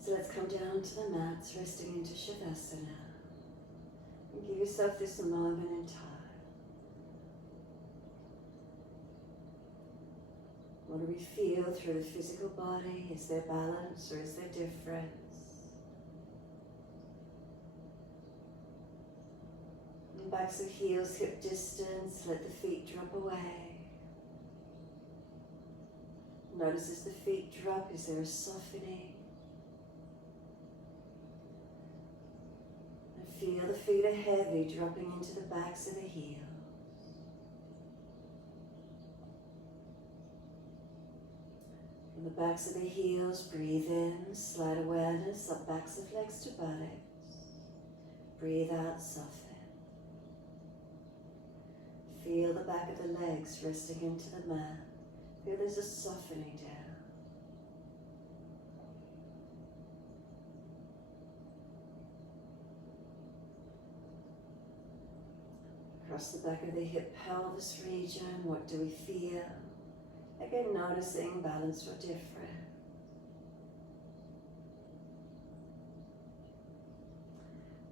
So let's come down to the mats, resting into Shavasana. And give yourself this moment in time. What do we feel through the physical body? Is there balance or is there difference? And backs of heels, hip distance, let the feet drop away. Notice as the feet drop, is there a softening? And feel the feet are heavy, dropping into the backs of the heels. From the backs of the heels, breathe in, slight awareness, up backs of legs to buttocks. Breathe out, soften. Feel the back of the legs resting into the mat. Feel there's a softening down. Across the back of the hip pelvis region, what do we feel? Again, noticing balanced or different.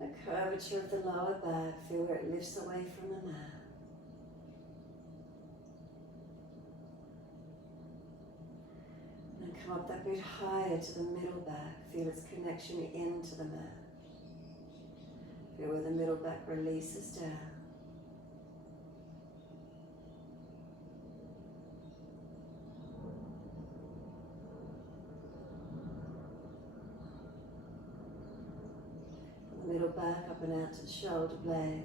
The curvature of the lower back, feel where it lifts away from the mat. And then come up that bit higher to the middle back, feel its connection into the mat. Feel where the middle back releases down. Middle back up and out to the shoulder blades.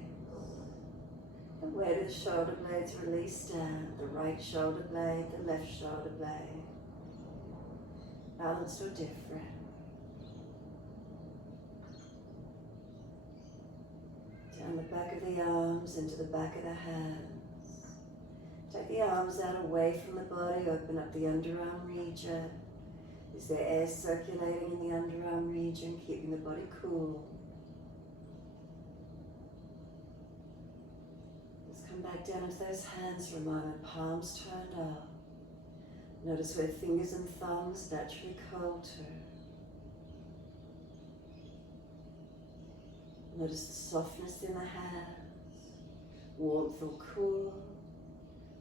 And where do the shoulder blades release down? The right shoulder blade, the left shoulder blade. Balanced or different. Down the back of the arms into the back of the hands. Take the arms out away from the body, open up the underarm region. Is there air circulating in the underarm region, keeping the body cool? Come back down into those hands for a moment, palms turned up. Notice where fingers and thumbs naturally curl to. Notice the softness in the hands, warmth or cool.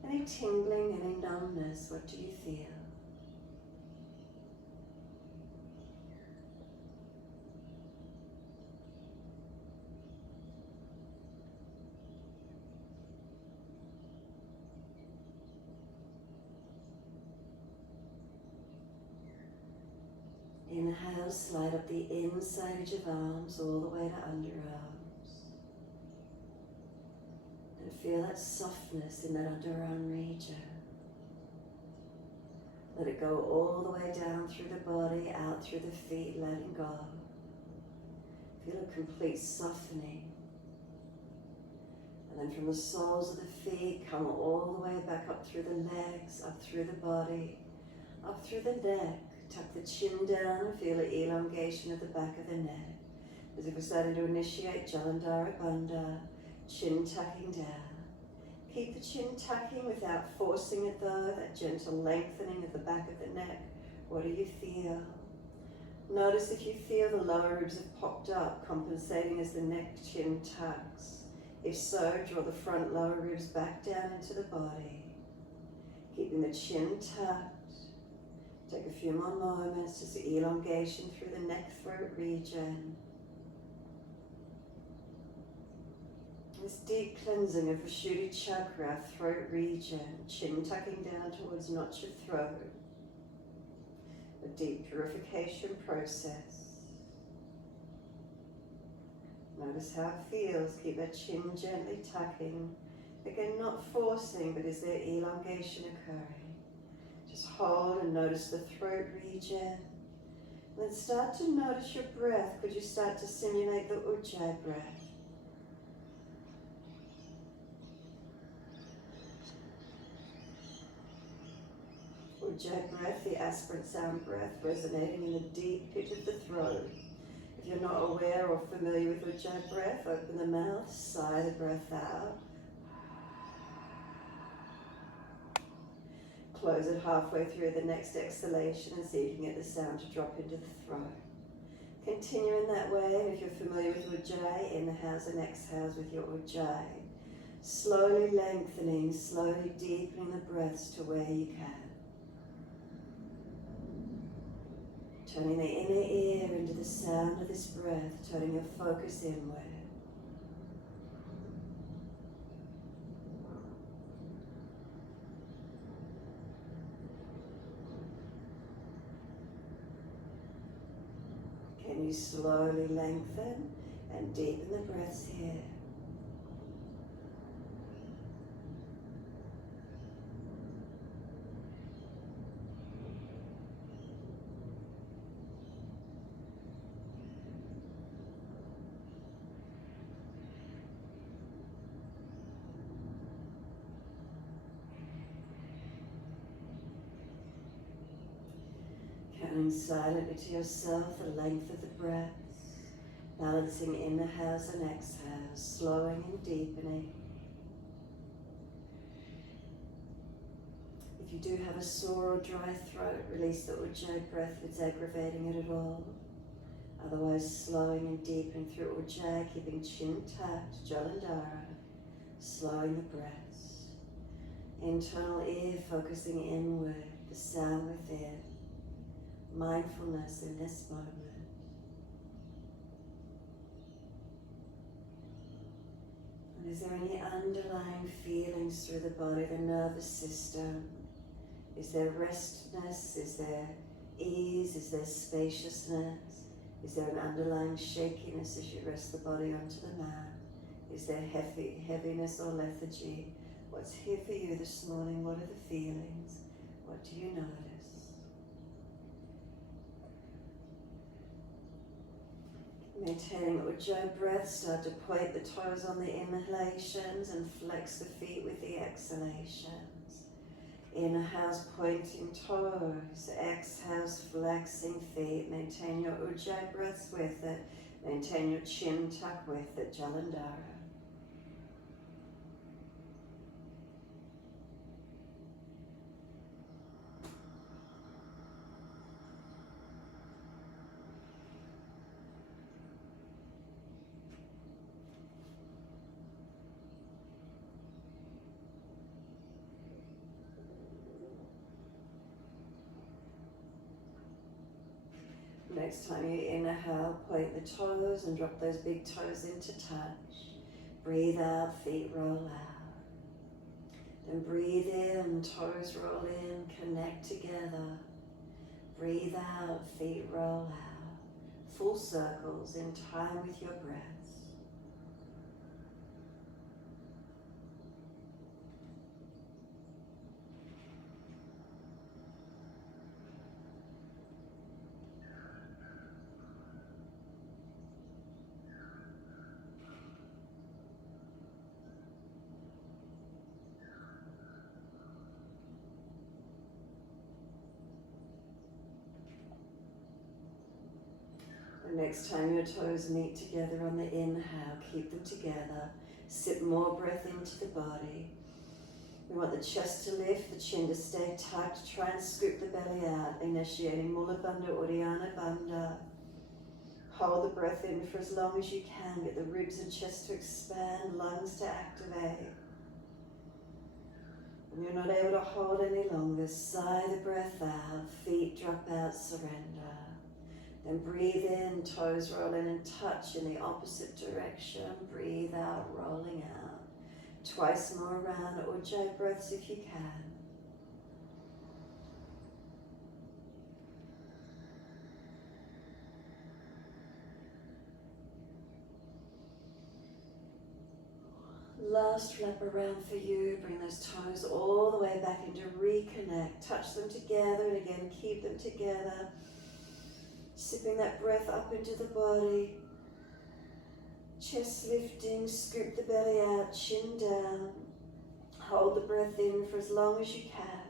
Any tingling, any numbness, what do you feel? Inhale, slide up the inside edge of arms all the way to underarms. And feel that softness in that underarm region. Let it go all the way down through the body, out through the feet, letting go. Feel a complete softening. And then from the soles of the feet, come all the way back up through the legs, up through the body, up through the neck. Tuck the chin down and feel the elongation of the back of the neck. As if we're starting to initiate Jalandhara Bandha, chin tucking down. Keep the chin tucking without forcing it though, that gentle lengthening of the back of the neck. What do you feel? Notice if you feel the lower ribs have popped up, compensating as the neck chin tucks. If so, draw the front lower ribs back down into the body. Keeping the chin tucked. Take a few more moments, just the elongation through the neck throat region. This deep cleansing of Vishuddhi Chakra, throat region, chin tucking down towards not your throat. A deep purification process. Notice how it feels. Keep that chin gently tucking. Again, not forcing, but is there elongation occurring? Just hold and notice the throat region. Then start to notice your breath. Could you start to simulate the ujjayi breath? Ujjayi breath, the aspirant sound breath, resonating in the deep pit of the throat. If you're not aware or familiar with ujjayi breath, open the mouth, sigh the breath out. Close it halfway through the next exhalation and see if you can get the sound to drop into the throat. Continue in that way, and if you're familiar with ujjayi, inhales and exhales with your ujjayi. Slowly lengthening, slowly deepening the breaths to where you can. Turning the inner ear into the sound of this breath, turning your focus inward. Can you slowly lengthen and deepen the breaths here? Counting silently to yourself the length of the breaths, balancing inhales and exhales, slowing and deepening. If you do have a sore or dry throat, release the ujjayi breath if it's aggravating it at all. Otherwise, slowing and deepening through ujjayi, keeping chin tapped, jalandhara, slowing the breaths. Internal ear focusing inward, the sound within. Mindfulness in this moment. And is there any underlying feelings through the body, the nervous system? Is there restness? Is there ease? Is there spaciousness? Is there an underlying shakiness as you rest the body onto the mat? Is there heaviness or lethargy? What's here for you this morning? What are the feelings? What do you notice? Maintaining ujjayi breath, start to point the toes on the inhalations and flex the feet with the exhalations. Inhales, pointing toes. Exhales, flexing feet. Maintain your ujjayi breaths with it. Maintain your chin tuck with it, jalandhara. Next time you inhale, point the toes and drop those big toes into touch. Breathe out, feet roll out. Then breathe in, toes roll in, connect together. Breathe out, feet roll out. Full circles in time with your breaths. Next time your toes meet together on the inhale, keep them together. Sip more breath into the body. We want the chest to lift, the chin to stay tight. Try and scoop the belly out, initiating Mula Bandha, Uddiyana Bandha. Hold the breath in for as long as you can. Get the ribs and chest to expand, lungs to activate. When you're not able to hold any longer, sigh the breath out, feet drop out, surrender. Then breathe in, toes roll in and touch in the opposite direction. Breathe out, rolling out. Twice more around, ujjayi breaths if you can. Last flap around for you. Bring those toes all the way back into reconnect. Touch them together and again keep them together. Sipping that breath up into the body. Chest lifting, scoop the belly out, chin down. Hold the breath in for as long as you can.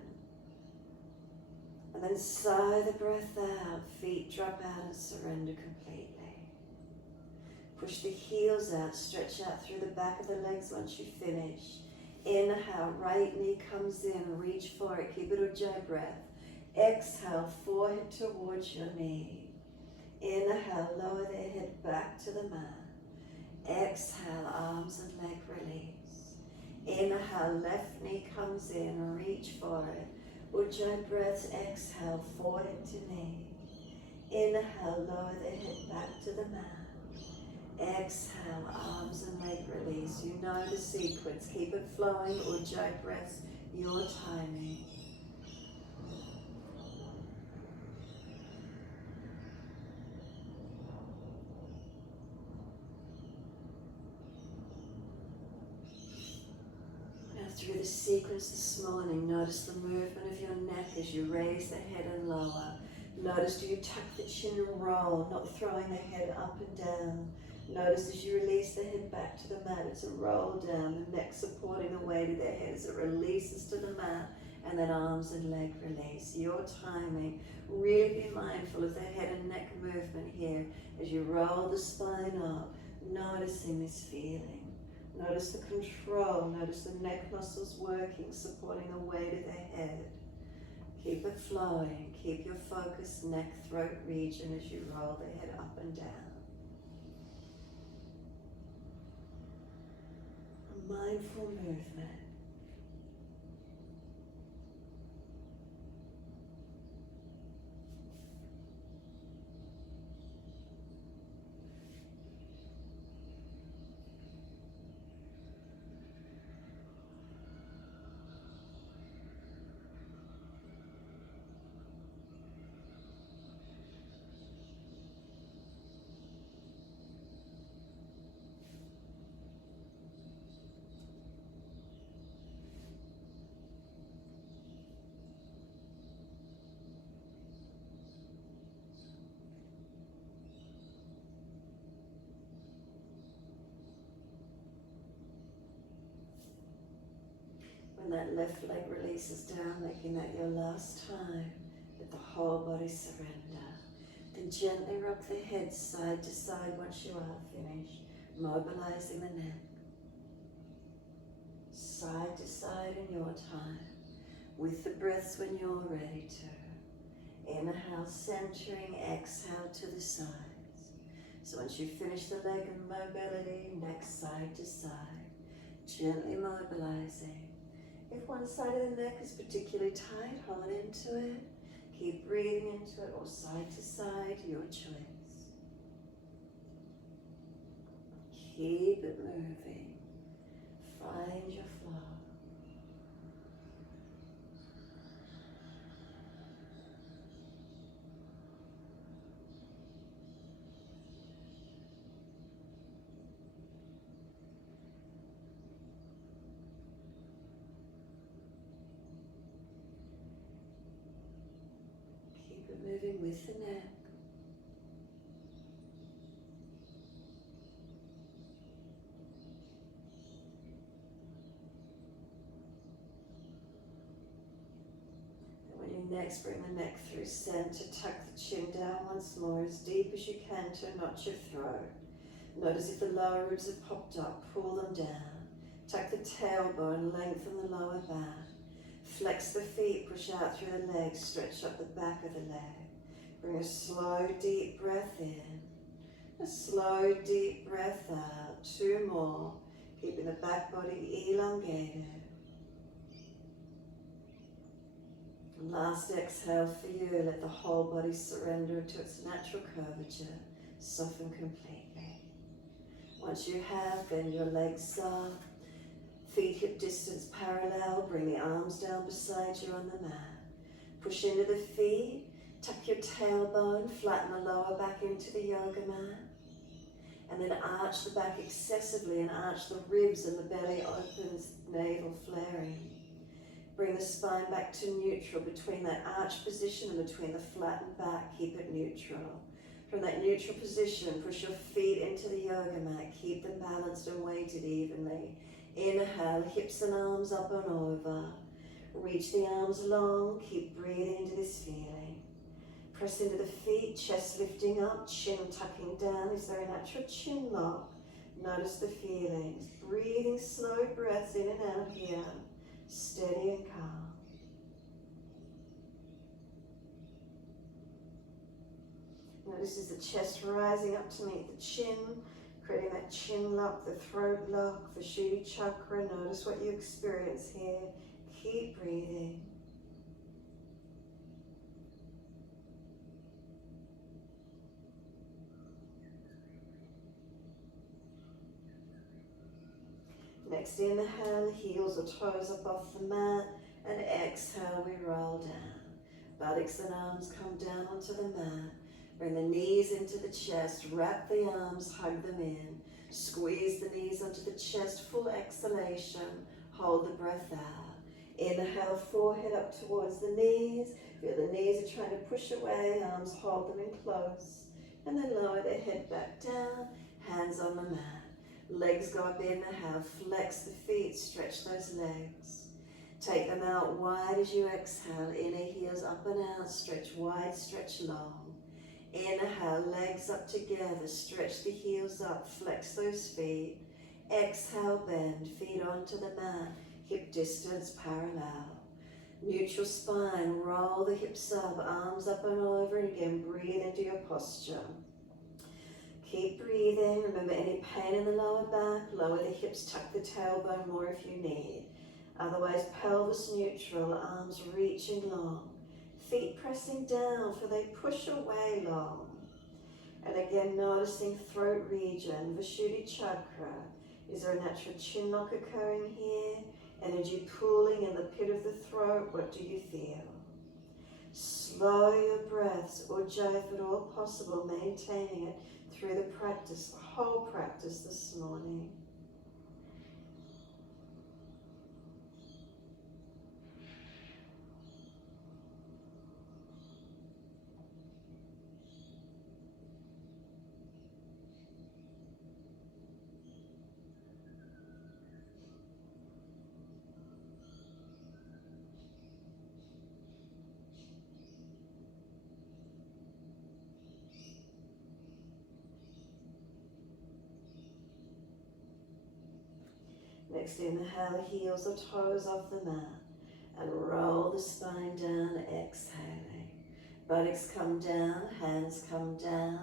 And then sigh the breath out, feet drop out and surrender completely. Push the heels out, stretch out through the back of the legs once you finish. Inhale, right knee comes in, reach for it, keep it ujjayi breath. Exhale, forehead towards your knee. Inhale, lower the head back to the mat. Exhale, arms and leg release. Inhale, left knee comes in, reach for it. Ujjayi breaths, exhale, forward into knee. Inhale, lower the head back to the mat. Exhale, arms and leg release. You know the sequence. Keep it flowing. Ujjayi breaths, your timing. Now through the sequence this morning, notice the movement of your neck as you raise the head and lower. Notice, do you tuck the chin and roll, not throwing the head up and down. Notice as you release the head back to the mat, it's a roll down, the neck supporting the weight of the head as it releases to the mat, and then arms and leg release. Your timing. Really be mindful of the head and neck movement here as you roll the spine up, noticing this feeling. Notice the control, notice the neck muscles working, supporting the weight of the head. Keep it flowing, keep your focus neck, throat region as you roll the head up and down. A mindful movement. When that left leg releases down, making that your last time, let the whole body surrender. Then gently rock the head side to side once you are finished, mobilizing the neck. Side to side in your time, with the breaths when you're ready to. Inhale, centering, exhale to the sides. So once you finish the leg and mobility, next side to side, gently mobilizing. If one side of the neck is particularly tight, hold into it. Keep breathing into it, or side to side, your choice. Keep it moving. Find your flow. Keep it moving with the neck. Next, bring the neck through center, tuck the chin down once more, as deep as you can to notch your throat. Notice if the lower ribs have popped up, pull them down. Tuck the tailbone, lengthen the lower back. Flex the feet, push out through the legs, stretch up the back of the leg. Bring a slow, deep breath in. A slow, deep breath out. 2 more, keeping the back body elongated. Last exhale for you, let the whole body surrender to its natural curvature, soften completely. Once you have, bend your legs up, feet hip distance parallel, bring the arms down beside you on the mat. Push into the feet, tuck your tailbone, flatten the lower back into the yoga mat, and then arch the back excessively and arch the ribs and the belly opens, navel flaring. Bring the spine back to neutral between that arch position and between the flattened back. Keep it neutral. From that neutral position, push your feet into the yoga mat. Keep them balanced and weighted evenly. Inhale, hips and arms up and over. Reach the arms long. Keep breathing into this feeling. Press into the feet, chest lifting up, chin tucking down. Is there a natural chin lock? Notice the feelings. Breathing slow breaths in and out here. Steady and calm. Notice as the chest rising up to meet the chin, creating that chin lock, the throat lock, Vishuddhi Chakra. Notice what you experience here. Keep breathing. Next inhale, heels or toes up off the mat, and exhale, we roll down. Buttocks and arms come down onto the mat. Bring the knees into the chest, wrap the arms, hug them in. Squeeze the knees onto the chest, full exhalation. Hold the breath out. Inhale, forehead up towards the knees. Feel the knees are trying to push away, arms hold them in close. And then lower the head back down, hands on the mat. Legs go up, inhale, flex the feet, stretch those legs. Take them out wide as you exhale, inner heels up and out, stretch wide, stretch long. Inhale, legs up together, stretch the heels up, flex those feet. Exhale, bend, feet onto the mat, hip distance parallel. Neutral spine, roll the hips up, arms up and over, and again, breathe into your posture. Keep breathing. Remember, any pain in the lower back, lower the hips, tuck the tailbone more if you need. Otherwise, pelvis neutral, arms reaching long. Feet pressing down, for they push away long. And again, noticing throat region, Vishuddhi Chakra. Is there a natural chin lock occurring here? Energy pooling in the pit of the throat. What do you feel? Slow your breaths, ujjayi if at all possible, maintaining it through the practice, the whole practice this morning. Next, inhale, heels or toes off the mat, and roll the spine down, exhaling. Buttocks come down, hands come down,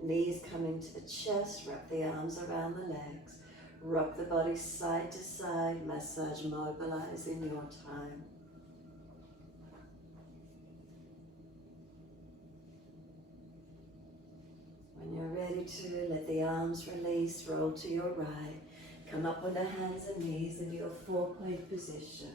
knees come into the chest, wrap the arms around the legs, rock the body side to side, massage, mobilize in your time. When you're ready to, let the arms release, roll to your right. Come up on the hands and knees in your 4-point position.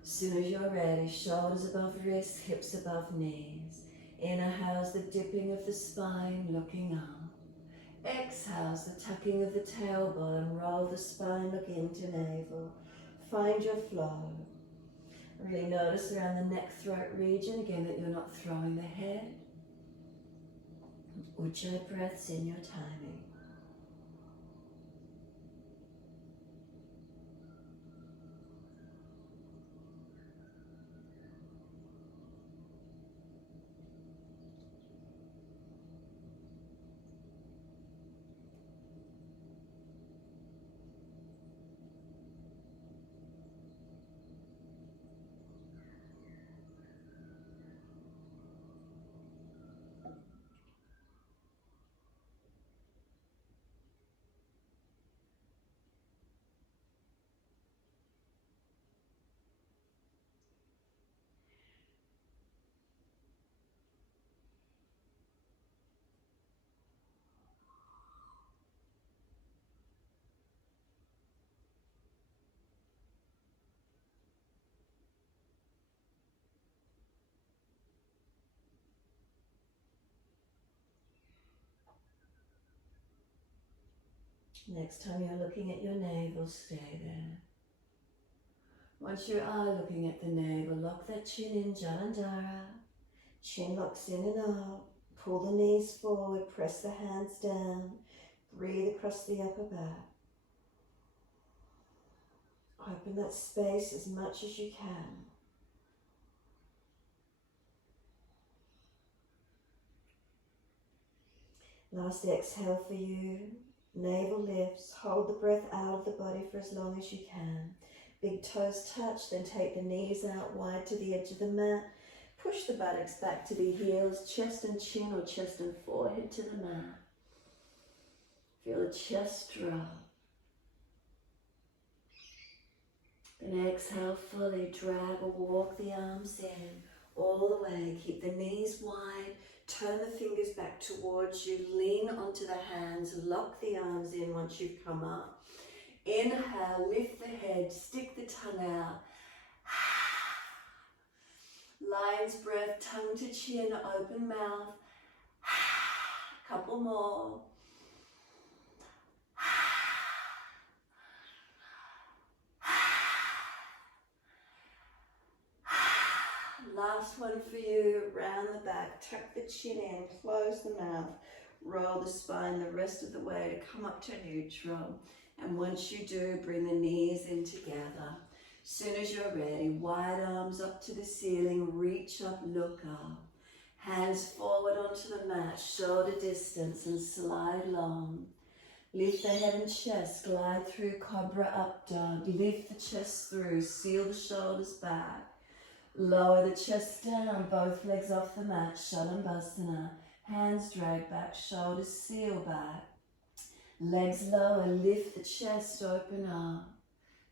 As soon as you're ready, shoulders above wrists, hips above knees. Inhales the dipping of the spine, looking up. Exhales the tucking of the tailbone, roll the spine, look into navel. Find your flow. Really notice around the neck, throat region, again, that you're not throwing the head. Ujjayi breaths in your timing. Next time you're looking at your navel, stay there. Once you are looking at the navel, lock that chin in, Jalandhara. Chin locks in and out. Pull the knees forward, press the hands down. Breathe across the upper back. Open that space as much as you can. Last exhale for you. Navel lifts. Hold the breath out of the body for as long as you can. Big toes touch, then take the knees out wide to the edge of the mat. Push the buttocks back to the heels, chest and chin or chest and forehead to the mat. Feel the chest drop. Then exhale fully, drag or walk the arms in all the way. Keep the knees wide, turn the fingers back towards you, lean onto the hands, lock the arms in once you've come up. Inhale, lift the head, stick the tongue out. Lion's breath, tongue to chin, open mouth. Couple more. Last one for you, round the back, tuck the chin in, close the mouth, roll the spine the rest of the way to come up to neutral. And once you do, bring the knees in together. Soon as you're ready, wide arms up to the ceiling, reach up, look up. Hands forward onto the mat, shoulder distance and slide long. Lift the head and chest, glide through cobra up dog. Lift the chest through, seal the shoulders back. Lower the chest down, both legs off the mat, Shalabhasana. Hands drag back, shoulders seal back. Legs lower, lift the chest, open up.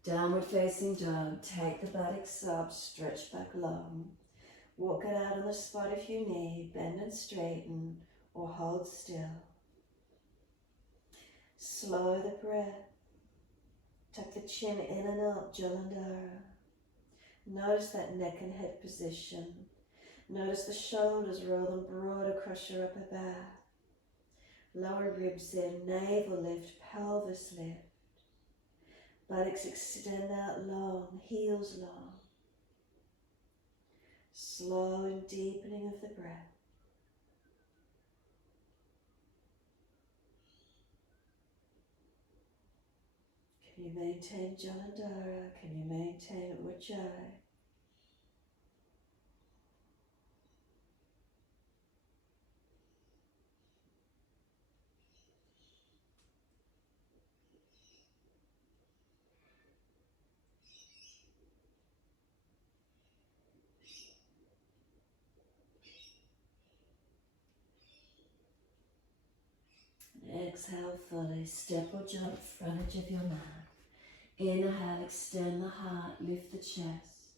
Downward facing dog, take the buttocks up, stretch back long. Walk it out on the spot if you need, bend and straighten, or hold still. Slow the breath. Tuck the chin in and up, Jalandhara. Notice that neck and head position. Notice the shoulders roll them broad across your upper back. Lower ribs in, navel lift, pelvis lift. Buttocks extend out long, heels long. Slow and deepening of the breath. Can you maintain Jalandhara? Can you maintain Ujjayi? Exhale fully, step or jump frontage of your mat. Inhale, extend the heart, lift the chest.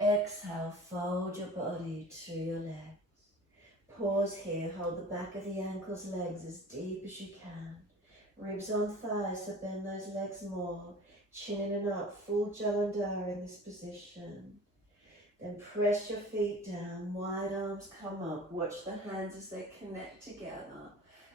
Exhale, fold your body to your legs. Pause here, hold the back of the ankles, legs as deep as you can. Ribs on thighs, so bend those legs more. Chin in and up, full Jalandhara in this position. Then press your feet down, wide arms come up. Watch the hands as they connect together.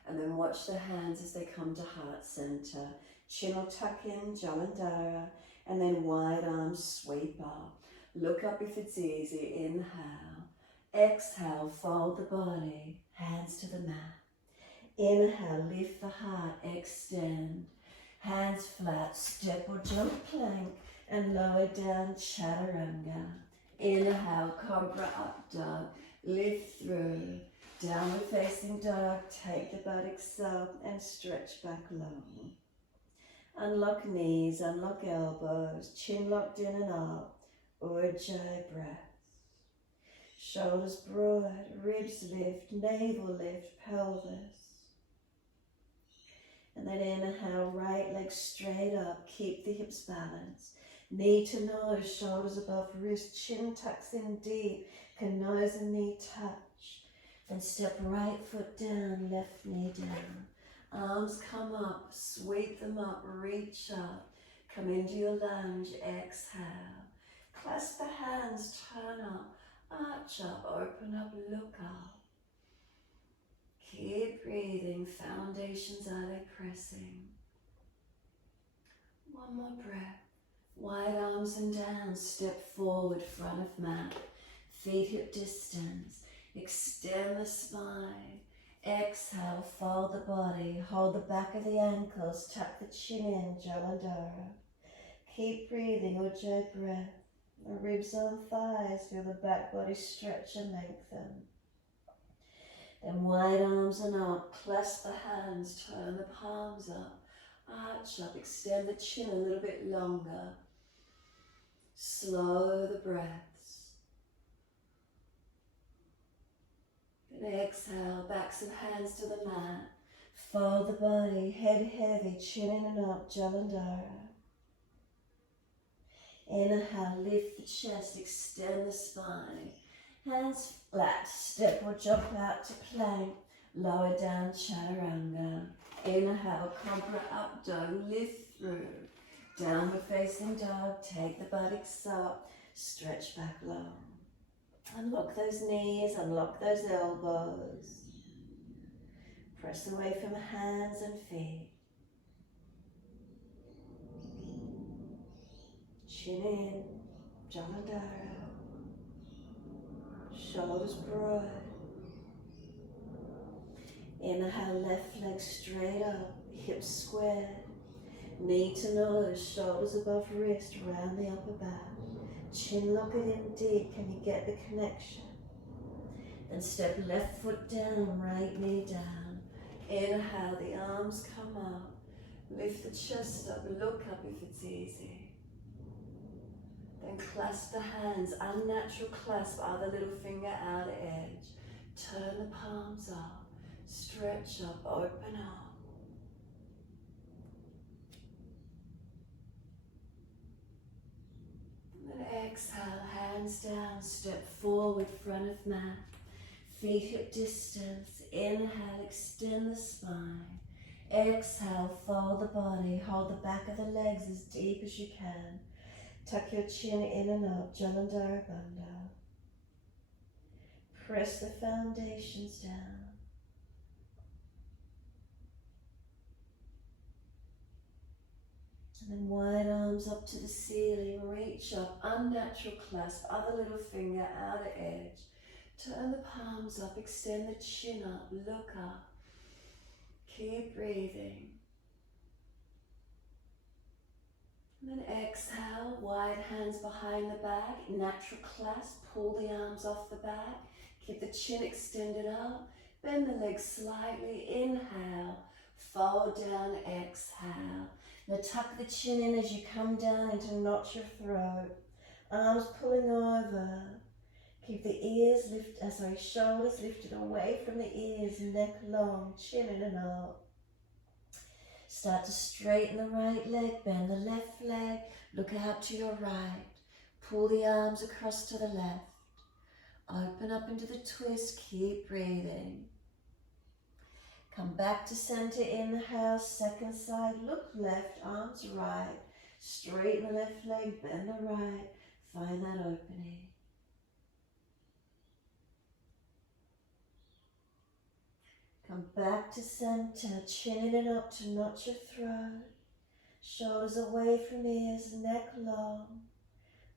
And then watch the hands as they come to heart center. Chin will tuck in, Jalandhara, and then wide arms sweep up. Look up if it's easy, inhale. Exhale, fold the body, hands to the mat. Inhale, lift the heart, extend. Hands flat, step or jump plank, and lower down, chaturanga. Inhale, cobra up dog, lift through. Downward facing dog, take the buttocks up and stretch back long. Unlock knees, unlock elbows, chin locked in and up, ujjayi breath. Shoulders broad, ribs lift, navel lift, pelvis. And then inhale, right leg straight up, keep the hips balanced. Knee to nose, shoulders above wrist, chin tucks in deep, can nose and knee touch. Then step right foot down, left knee down. Arms come up, sweep them up, reach up. Come into your lunge, exhale. Clasp the hands, turn up, arch up, open up, look up. Keep breathing, foundations are they pressing. One more breath. Wide arms and down, step forward, front of mat. Feet hip distance. Extend the spine. Exhale, fold the body. Hold the back of the ankles. Tuck the chin in, Jalandhara. Keep breathing, ujjayi breath. The ribs on thighs. Feel the back body stretch and lengthen. Then wide arms and up. Clasp the hands. Turn the palms up. Arch up. Extend the chin a little bit longer. Slow the breaths. And exhale, backs of hands to the mat. Fold the body, head heavy, chin in and up, Jalandhara. Inhale, lift the chest, extend the spine. Hands flat, step or jump out to plank. Lower down, chaturanga. Inhale, cobra up dog, lift through. Downward facing dog, take the buttocks up, stretch back low. Unlock those knees, unlock those elbows. Press away from hands and feet. Chin in, Jalandhara. Shoulders broad. Inhale, left leg straight up, hips squared. Knee to nose, shoulders above wrist, round the upper back. Chin lock it in deep, can you get the connection? Then step left foot down, right knee down. Inhale, the arms come up. Lift the chest up, look up if it's easy. Then clasp the hands, unnatural clasp, other little finger outer edge. Turn the palms up, stretch up, open up. And then exhale, hands down, step forward, front of mat. Feet hip distance. Inhale, extend the spine. Exhale, fold the body, hold the back of the legs as deep as you can. Tuck your chin in and up, Jalandhara Bandha. Press the foundations down. And then wide arms up to the ceiling, reach up, unnatural clasp, other little finger, outer edge. Turn the palms up, extend the chin up, look up. Keep breathing. And then exhale, wide hands behind the back, natural clasp, pull the arms off the back, keep the chin extended up, bend the legs slightly, inhale, fold down, exhale. Now tuck the chin in as you come down into notch your throat, arms pulling over, keep the shoulders lifted away from the ears, neck long, chin in and up. Start to straighten the right leg, bend the left leg, look out to your right. Pull the arms across to the left. Open up into the twist, keep breathing. Come back to center, inhale, second side, look left, arms right. Straighten the left leg, bend the right, find that opening. Come back to center, chin in and up to notch your throat. Shoulders away from ears, neck long.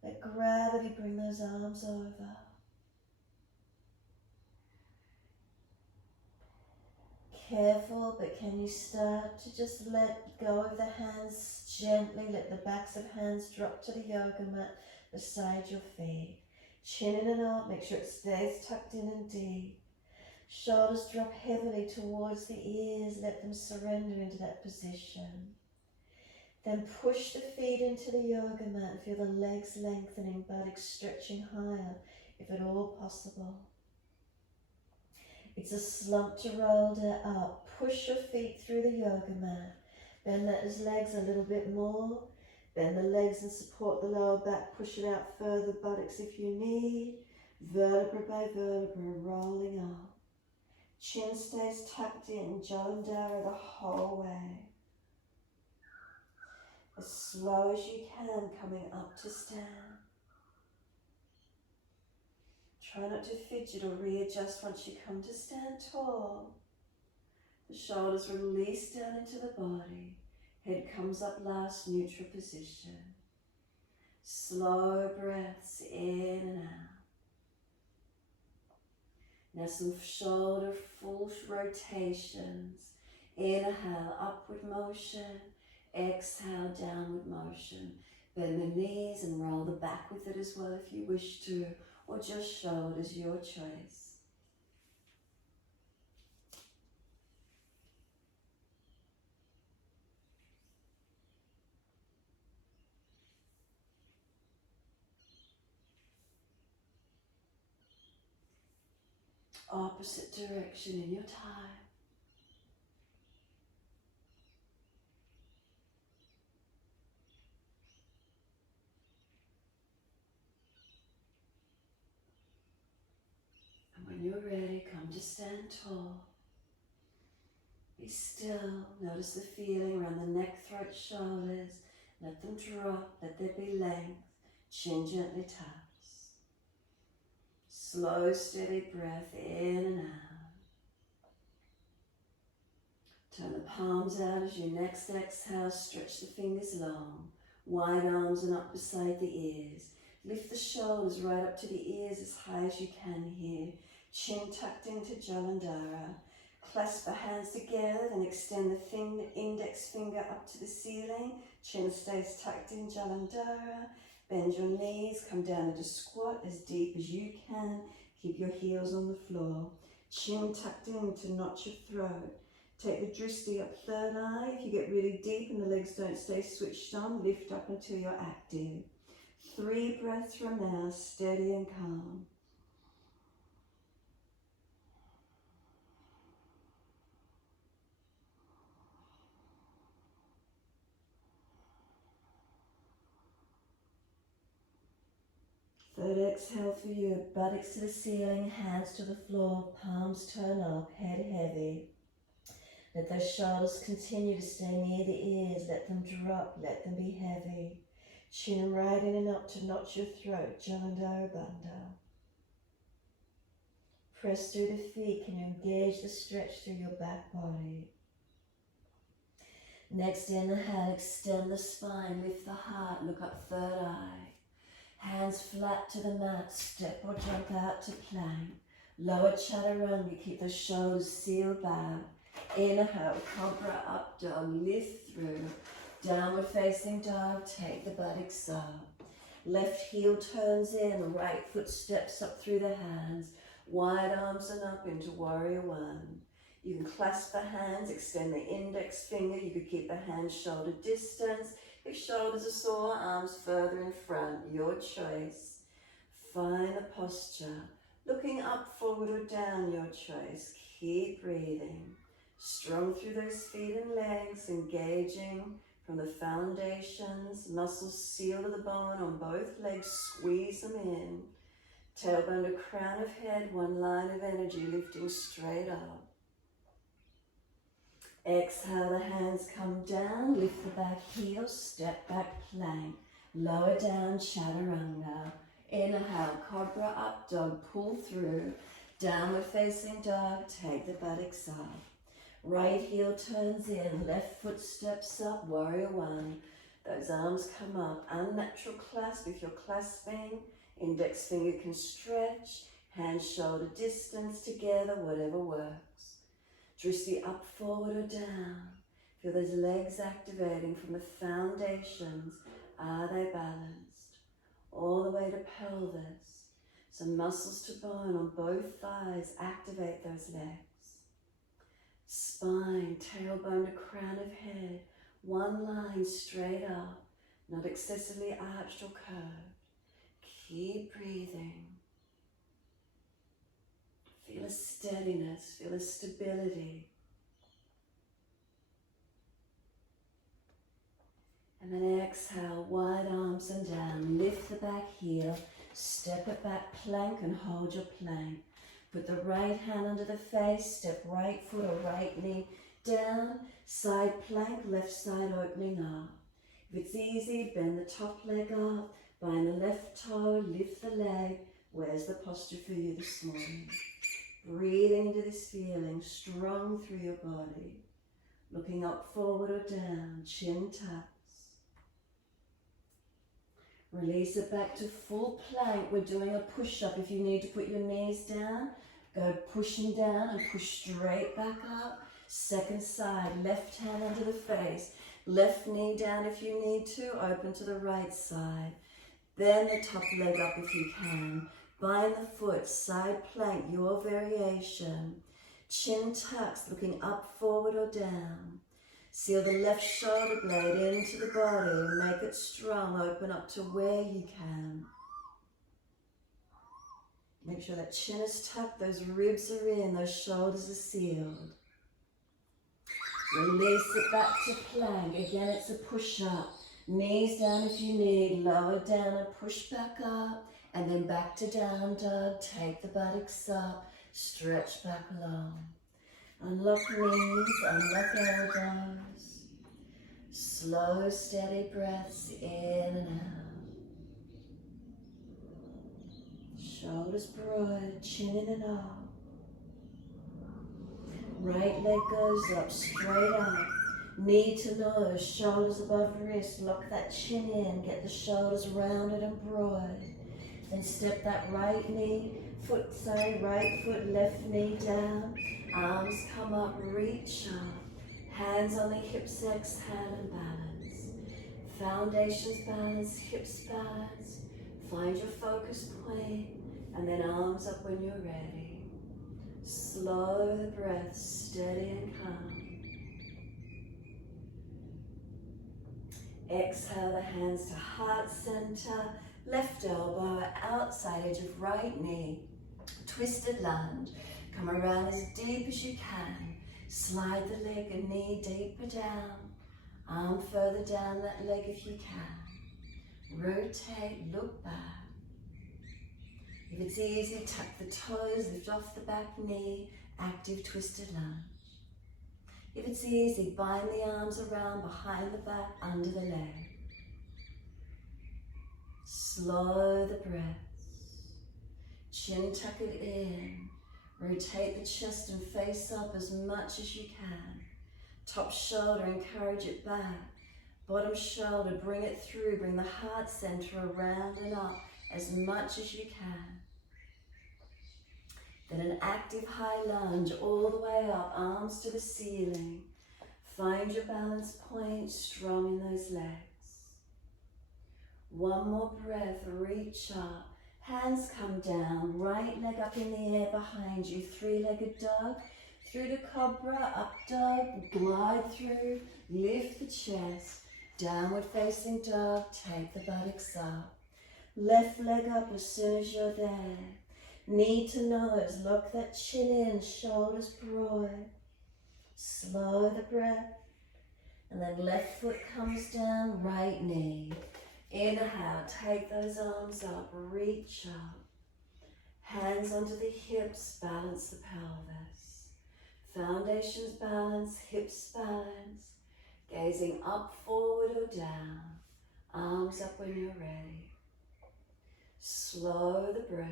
Let gravity bring those arms over. Careful, but can you start to just let go of the hands gently? Let the backs of hands drop to the yoga mat beside your feet. Chin in and up, make sure it stays tucked in and deep. Shoulders drop heavily towards the ears, let them surrender into that position. Then push the feet into the yoga mat and feel the legs lengthening, buttocks stretching higher, if at all possible. It's a slump to roll up. Push your feet through the yoga mat. Bend those legs a little bit more. Bend the legs and support the lower back. Push it out further, buttocks if you need. Vertebra by vertebra, rolling up. Chin stays tucked in, Jalandhara the whole way. As slow as you can, coming up to stand. Try not to fidget or readjust once you come to stand tall. The shoulders release down into the body. Head comes up last, neutral position. Slow breaths in and out. Now some shoulder full rotations. Inhale, upward motion. Exhale, downward motion. Bend the knees and roll the back with it as well if you wish to, or just shoulders, your choice. opposite direction in your time. And when you're ready, come to stand tall. Be still. Notice the feeling around the neck, throat, shoulders. Let them drop. Let there be length. Chin gently taps. Slow, steady breath in and out. Turn the palms out as you next exhale. Stretch the fingers long. Wide arms and up beside the ears. Lift the shoulders right up to the ears as high as you can here. Chin tucked into Jalandhara. Clasp the hands together, then extend the index finger up to the ceiling. Chin stays tucked in Jalandhara. Bend your knees, come down into squat as deep as you can. Keep your heels on the floor. Chin tucked in to notch your throat. Take the drishti up third eye. If you get really deep and the legs don't stay switched on, lift up until you're active. 3 breaths from now, steady and calm. Third exhale for you, buttocks to the ceiling, hands to the floor, palms turn up, head heavy. Let those shoulders continue to stay near the ears, let them drop, let them be heavy. Chin right in and up to notch your throat, Jalandhara Bandha. Press through the feet, can you engage the stretch through your back body? Next inhale, extend the spine, lift the heart, look up third eye. Hands flat to the mat, step or jump out to plank. Lower chaturanga, keep the shoulders sealed back. Inhale, cobra up dog, lift through. Downward facing dog, take the buttocks up. Left heel turns in, right foot steps up through the hands. Wide arms and up into warrior one. You can clasp the hands, extend the index finger. You could keep the hands shoulder distance. If shoulders are sore, arms further in front, your choice. Find the posture. Looking up, forward or down, your choice. Keep breathing. Strong through those feet and legs, engaging from the foundations. Muscles sealed to the bone on both legs, squeeze them in. Tailbone to crown of head, one line of energy lifting straight up. Exhale, the hands come down, lift the back heel, step back plank, lower down, chaturanga. Inhale, cobra up dog, pull through, downward facing dog, take the buttocks up. Right heel turns in, left foot steps up, warrior one. Those arms come up, unnatural clasp if you're clasping, index finger can stretch, hands shoulder distance together, whatever works. Drishti up, forward or down. Feel those legs activating from the foundations. Are they balanced? All the way to pelvis. Some muscles to bone on both thighs. Activate those legs. Spine, tailbone to crown of head. One line straight up. Not excessively arched or curved. Keep breathing. Feel a steadiness, feel a stability. And then exhale, wide arms and down. Lift the back heel, step it back, plank and hold your plank. Put the right hand under the face, step right foot or right knee down, side plank, left side opening up. If it's easy, bend the top leg up, bind the left toe, lift the leg. Where's the posture for you this morning? Breathing into this feeling, strong through your body. Looking up, forward or down, chin taps. Release it back to full plank. We're doing a push-up. If you need to put your knees down, go pushing down and push straight back up. Second side, left hand under the face. Left knee down if you need to, open to the right side. Bend the top leg up if you can. Bind the foot, side plank, your variation. Chin tucks, looking up, forward or down. Seal the left shoulder blade into the body. Make it strong, open up to where you can. Make sure that chin is tucked, those ribs are in, those shoulders are sealed. Release it back to plank. Again, it's a push-up. Knees down if you need, lower down and push back up. And then back to down dog. Take the buttocks up, stretch back long. Unlock knees, unlock elbows. Slow, steady breaths in and out. Shoulders broad, chin in and up. Right leg goes up, straight up. Knee to nose, shoulders above wrist. Lock that chin in, get the shoulders rounded and broad. Then step that right knee, right foot, left knee down. Arms come up, reach up. Hands on the hips, exhale and balance. Foundations balance, hips balance. Find your focus point, and then arms up when you're ready. Slow the breath, steady and calm. Exhale the hands to heart center, left elbow, outside edge of right knee. Twisted lunge. Come around as deep as you can. Slide the leg and knee deeper down. Arm further down that leg if you can. Rotate, look back. If it's easy, tuck the toes, lift off the back knee, active twisted lunge. If it's easy, bind the arms around behind the back, under the leg. Slow the breaths. Chin tuck it in. Rotate the chest and face up as much as you can. Top shoulder, encourage it back. Bottom shoulder, bring it through. Bring the heart center around and up as much as you can. Then an active high lunge all the way up, arms to the ceiling. Find your balance point, strong in those legs. One more breath, reach up. Hands come down, right leg up in the air behind you. Three-legged dog, through to cobra, up dog, glide through, lift the chest. Downward facing dog, take the buttocks up. Left leg up as soon as you're there. Knee to nose, lock that chin in, shoulders broad. Slow the breath. And then left foot comes down, right knee. Inhale, take those arms up, reach up. Hands onto the hips, balance the pelvis. Foundations balance, hips balance. Gazing up, forward or down. Arms up when you're ready. Slow the breaths.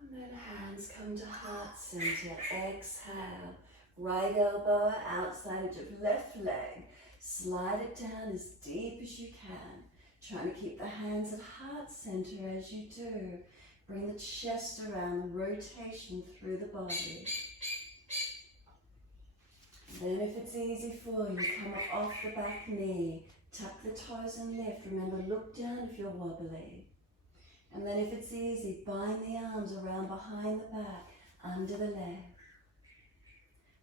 And then hands come to heart center. Exhale. Right elbow outside edge of left leg. Slide it down as deep as you can. Trying to keep the hands at heart center as you do. Bring the chest around, the rotation through the body. Then if it's easy for you, come up off the back knee. Tuck the toes and lift. Remember, look down if you're wobbly. And then if it's easy, bind the arms around behind the back, under the leg.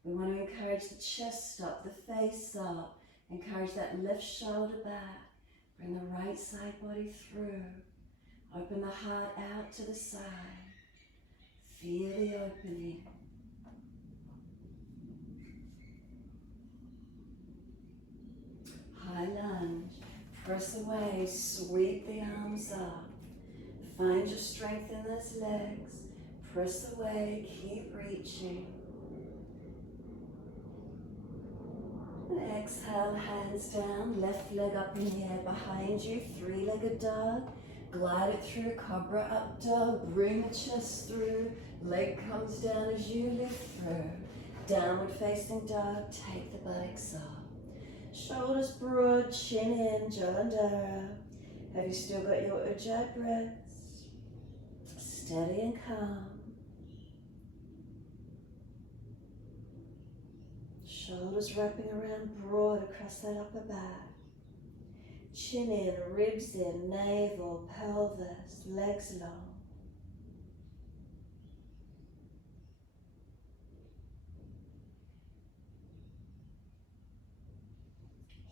We want to encourage the chest up, the face up. Encourage that left shoulder back. Bring the right side body through. Open the heart out to the side. Feel the opening. High lunge. Press away, sweep the arms up. Find your strength in those legs. Press away, keep reaching. And exhale, hands down, left leg up in the air behind you, three-legged dog. Glide it through, cobra up dog, bring the chest through, leg comes down as you lift through. Downward facing dog, take the buttocks up. Shoulders broad, chin in, Jalandhara. Have you still got your ujjayi breaths? Steady and calm. Shoulders wrapping around broad across that upper back. Chin in, ribs in, navel, pelvis, legs long.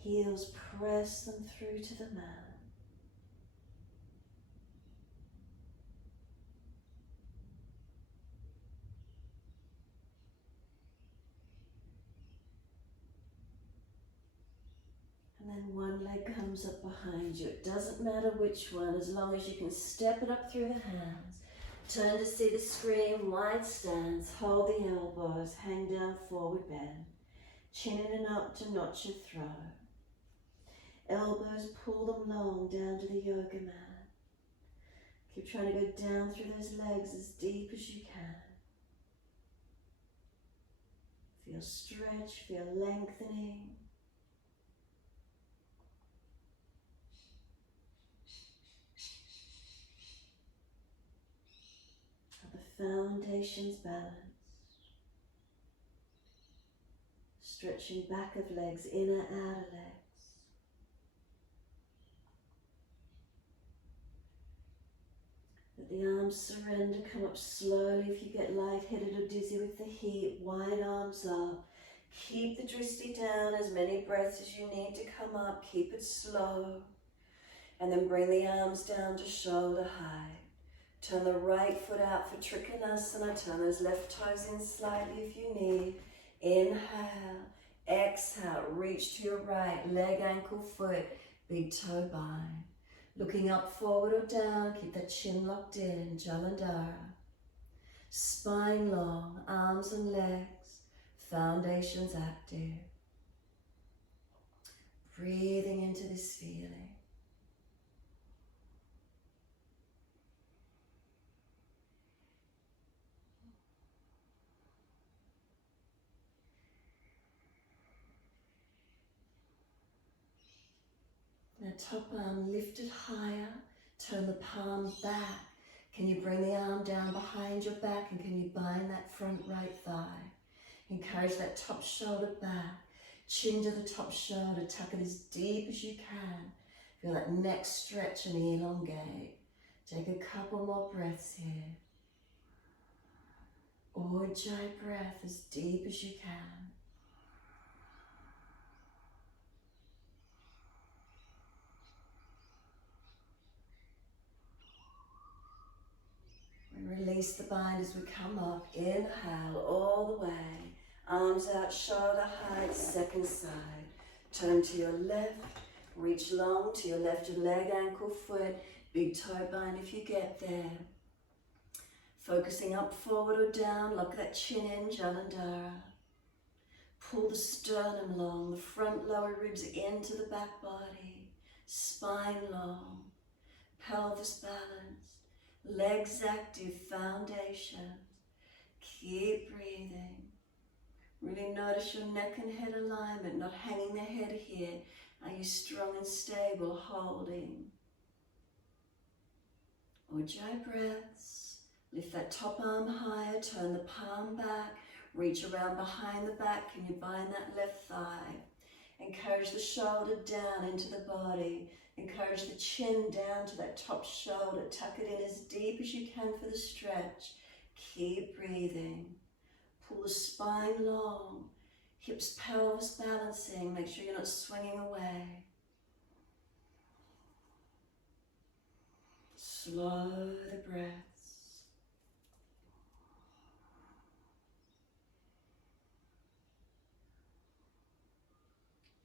Heels, press them through to the mat. And then one leg comes up behind you. It doesn't matter which one, as long as you can step it up through the hands. Turn to see the screen, wide stance, hold the elbows, hang down, forward bend. Chin in and up to notch your throat. Elbows, pull them long down to the yoga mat. Keep trying to go down through those legs as deep as you can. Feel stretch, feel lengthening. The foundation's balanced. Stretching back of legs, inner, outer legs. Let the arms surrender, come up slowly if you get lightheaded or dizzy with the heat. Wide arms up. Keep the drishti down, as many breaths as you need to come up. Keep it slow. And then bring the arms down to shoulder height. Turn the right foot out for Trikonasana. Turn those left toes in slightly if you need. Inhale. Exhale. Reach to your right. Leg, ankle, foot. Big toe bind. Looking up, forward or down. Keep that chin locked in. Jalandhara. Spine long. Arms and legs. Foundations active. Breathing into this feeling. Now top arm lifted higher, turn the palm back. Can you bring the arm down behind your back, and can you bind that front right thigh? Encourage that top shoulder back, chin to the top shoulder, tuck it as deep as you can. Feel that neck stretch and elongate. Take a couple more breaths here. Ujjayi breath as deep as you can. Release the bind as we come up. Inhale all the way. Arms out, shoulder height, second side. Turn to your left. Reach long to your left leg, ankle, foot. Big toe bind if you get there. Focusing up, forward or down. Lock that chin in, Jalandhara. Pull the sternum long, the front lower ribs into the back body. Spine long. Pelvis balanced. Legs active, foundation. Keep breathing. Really notice your neck and head alignment, not hanging the head here. Are you strong and stable, holding? Ujjayi breaths. Lift that top arm higher, turn the palm back, reach around behind the back. Can you bind that left thigh? Encourage the shoulder down into the body. Encourage the chin down to that top shoulder. Tuck it in as deep as you can for the stretch. Keep breathing. Pull the spine long. Hips, pelvis balancing. Make sure you're not swinging away. Slow the breaths.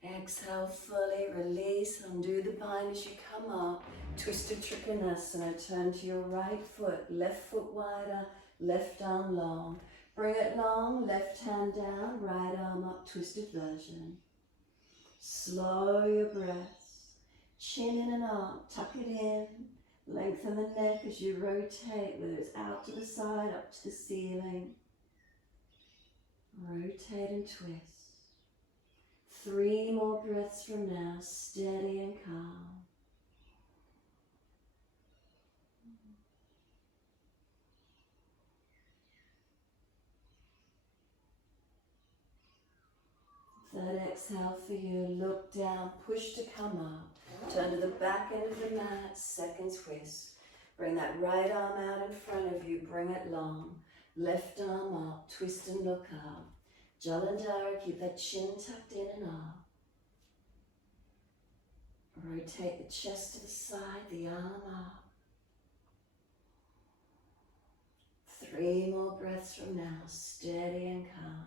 Exhale fully, release, undo the bind as you come up. Twisted Trikonasana, turn to your right foot, left foot wider, left arm long. Bring it long, left hand down, right arm up, twisted version. Slow your breaths, chin in and up, tuck it in. Lengthen the neck as you rotate, whether it's out to the side, up to the ceiling. Rotate and twist. 3 more breaths from now, steady and calm. Third exhale for you, look down, push to come up. Turn to the back end of the mat, second twist. Bring that right arm out in front of you, bring it long. Left arm up, twist and look up. Jalandhara, keep that chin tucked in and up. Rotate the chest to the side, the arm up. 3 more breaths from now, steady and calm.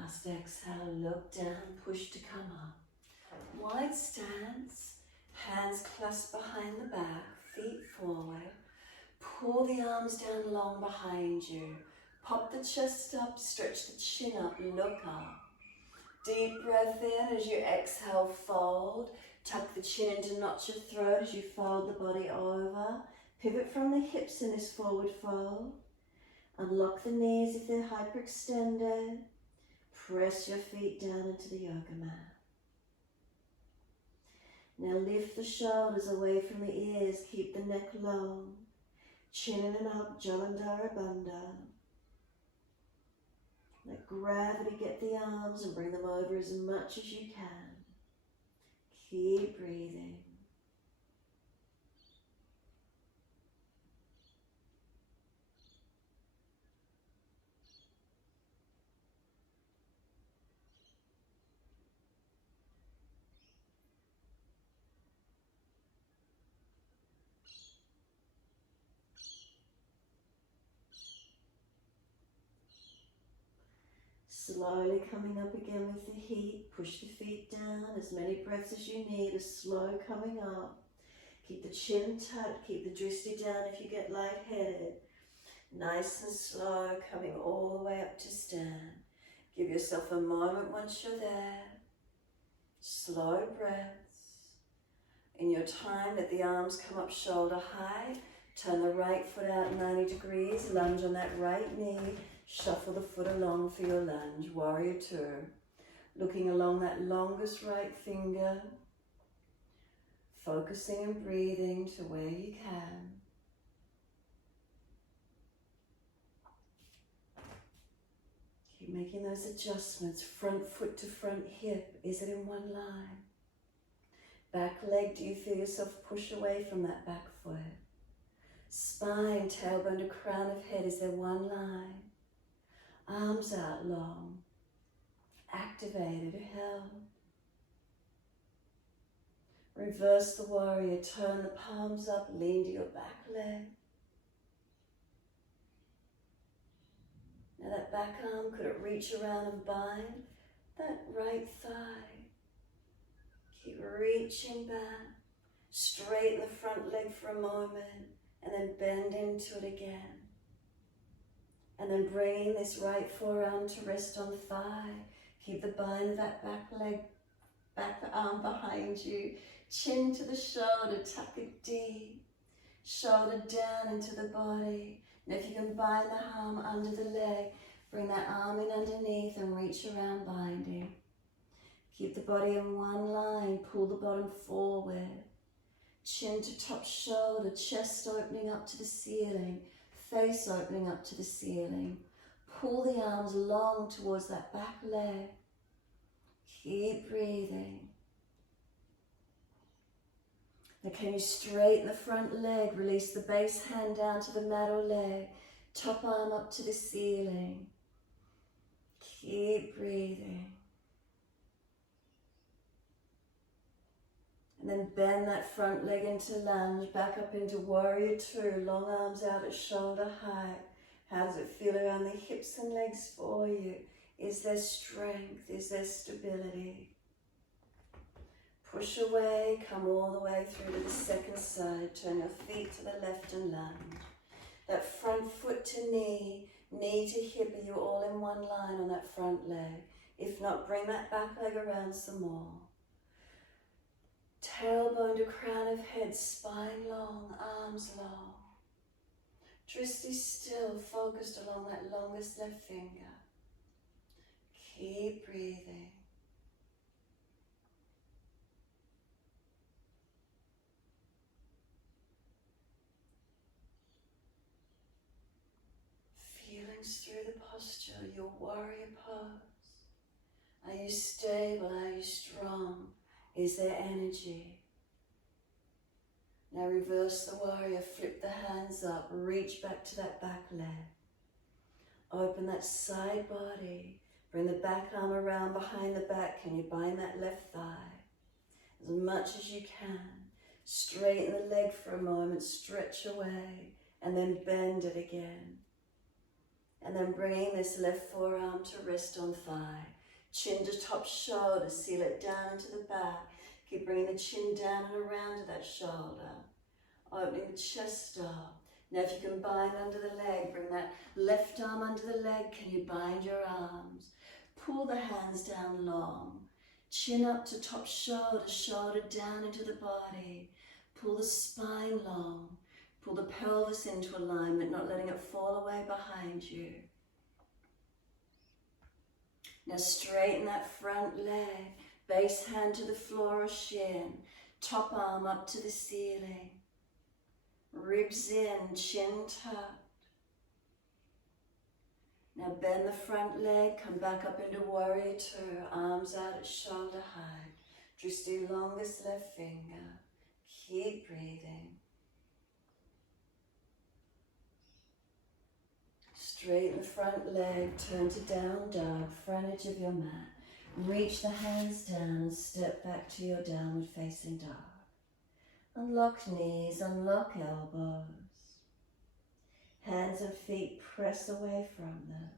Last exhale, look down, push to come up. Wide stance, hands clasped behind the back, feet forward. Pull the arms down long behind you. Pop the chest up, stretch the chin up, look up. Deep breath in as you exhale, fold. Tuck the chin in to notch your throat as you fold the body over. Pivot from the hips in this forward fold. Unlock the knees if they're hyperextended. Press your feet down into the yoga mat. Now lift the shoulders away from the ears, keep the neck long. Chin in and up, Jalandhara Bandha. Let gravity get the arms and bring them over as much as you can. Keep breathing. Slowly coming up again with the heat. Push the feet down. As many breaths as you need. A slow coming up. Keep the chin tucked. Keep the drishti down if you get lightheaded. Nice and slow, coming all the way up to stand. Give yourself a moment once you're there. Slow breaths. In your time, let the arms come up shoulder height. Turn the right foot out 90 degrees. Lunge on that right knee. Shuffle the foot along for your lunge, warrior two. Looking along that longest right finger. Focusing and breathing to where you can. Keep making those adjustments. Front foot to front hip. Is it in one line? Back leg, do you feel yourself push away from that back foot? Spine, tailbone to crown of head, is there one line? Arms out long, activated, held. Reverse the warrior, turn the palms up, lean to your back leg. Now that back arm, could it reach around and bind that right thigh? Keep reaching back, straighten the front leg for a moment, and then bend into it again. And then bringing this right forearm to rest on the thigh. Keep the bind of that back leg, back arm behind you. Chin to the shoulder, tuck it deep. Shoulder down into the body. And if you can bind the arm under the leg, bring that arm in underneath and reach around binding. Keep the body in one line, pull the bottom forward. Chin to top shoulder, chest opening up to the ceiling. Face opening up to the ceiling. Pull the arms long towards that back leg. Keep breathing. Now can you straighten the front leg, release the base hand down to the mat or leg, top arm up to the ceiling. Keep breathing. And then bend that front leg into lunge, back up into warrior two, long arms out at shoulder height. How does it feel around the hips and legs for you? Is there strength? Is there stability? Push away, come all the way through to the second side. Turn your feet to the left and lunge. That front foot to knee, knee to hip, are you all in one line on that front leg? If not, bring that back leg around some more. Tailbone to crown of head, spine long, arms long. Drishti still, focused along that longest left finger. Keep breathing. Feelings through the posture, your warrior pose. Are you stable? Are you strong? Is there energy? Now reverse the warrior, flip the hands up, reach back to that back leg. Open that side body, bring the back arm around behind the back. Can you bind that left thigh? As much as you can. Straighten the leg for a moment, stretch away, and then bend it again. And then bringing this left forearm to rest on thigh. Chin to top shoulder, seal it down into the back. Keep bringing the chin down and around to that shoulder. Opening the chest up. Now if you can bind under the leg, bring that left arm under the leg. Can you bind your arms? Pull the hands down long. Chin up to top shoulder, shoulder down into the body. Pull the spine long. Pull the pelvis into alignment, not letting it fall away behind you. Now straighten that front leg. Base hand to the floor or shin. Top arm up to the ceiling. Ribs in, chin tucked. Now bend the front leg, come back up into warrior two, arms out at shoulder height. Just the longest left finger. Keep breathing. Straighten the front leg, turn to down dog, front edge of your mat. Reach the hands down and step back to your downward facing dog. Unlock knees, unlock elbows. Hands and feet press away from them.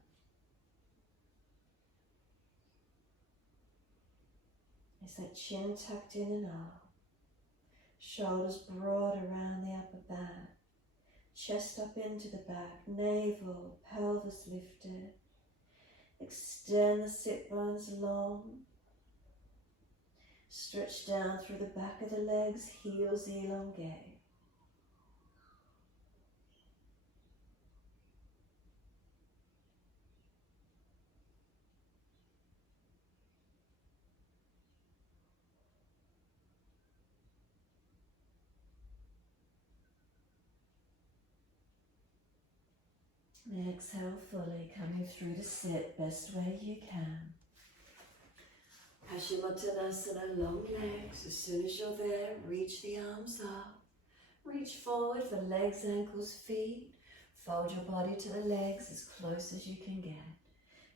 Is that chin tucked in and up? Shoulders broad around the upper back. Chest up into the back, navel, pelvis lifted. Extend the sit bones long. Stretch down through the back of the legs, heels elongate. Exhale fully, coming through the sit best way you can. Paschimottanasana, long legs. As soon as you're there, reach the arms up. Reach forward for legs, ankles, feet. Fold your body to the legs as close as you can get.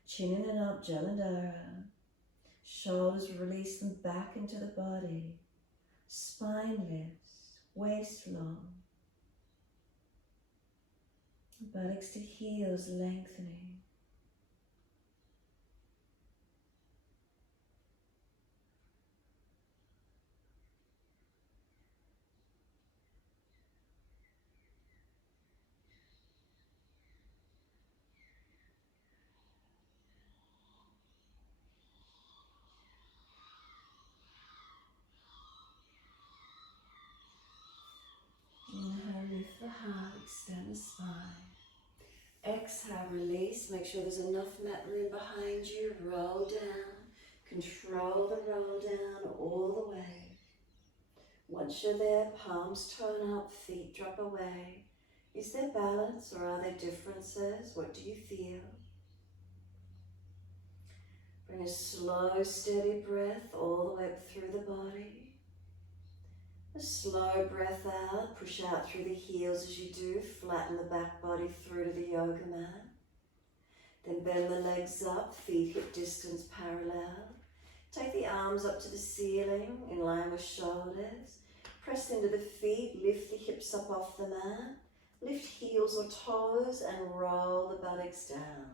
Chin in and up, Jalandhara. Shoulders, release them back into the body. Spine lifts, waist long. Buttocks to heels lengthening. Inhale, lift the heart, extend the spine. Exhale, release. Make sure there's enough mat room behind you. Roll down. Control the roll down all the way. Once you're there, palms turn up, feet drop away. Is there balance or are there differences? What do you feel? Bring a slow, steady breath all the way up through the body. A slow breath out, push out through the heels as you do, flatten the back body through to the yoga mat. Then bend the legs up, feet hip distance parallel. Take the arms up to the ceiling, in line with shoulders. Press into the feet, lift the hips up off the mat. Lift heels or toes and roll the buttocks down.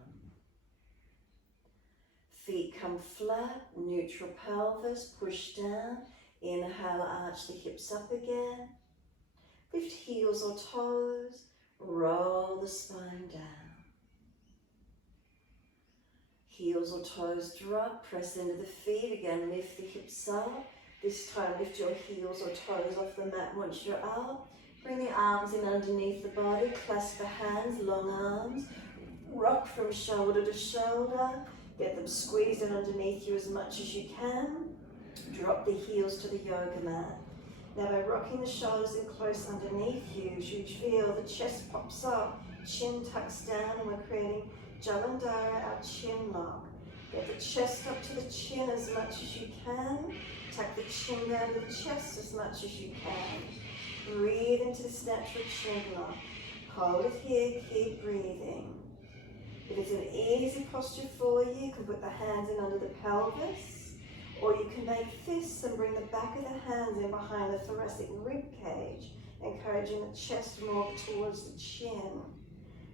Feet come flat, neutral pelvis, push down. Inhale, arch the hips up again. Lift heels or toes, roll the spine down. Heels or toes drop, press into the feet again, lift the hips up. This time lift your heels or toes off the mat once you're up. Bring the arms in underneath the body, clasp the hands, long arms. Rock from shoulder to shoulder. Get them squeezed in underneath you as much as you can. Drop the heels to the yoga mat. Now by rocking the shoulders in close underneath you, you feel the chest pops up, chin tucks down, and we're creating Jalandhara, our chin lock. Get the chest up to the chin as much as you can. Tuck the chin down to the chest as much as you can. Breathe into this natural chin lock. Hold it here, keep breathing. If it's an easy posture for you, you can put the hands in under the pelvis, or you can make fists and bring the back of the hands in behind the thoracic rib cage, encouraging the chest more towards the chin.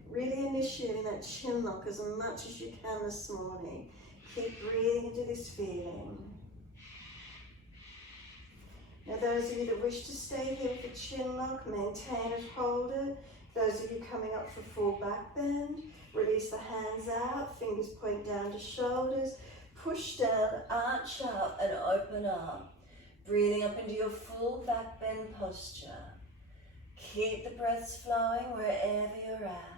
Really initiating that chin lock as much as you can this morning. Keep breathing into this feeling. Now those of you that wish to stay here with the chin lock, maintain it, hold it. Those of you coming up for full back bend, release the hands out, fingers point down to shoulders, push down, arch up and open up. Breathing up into your full back bend posture. Keep the breaths flowing wherever you're at.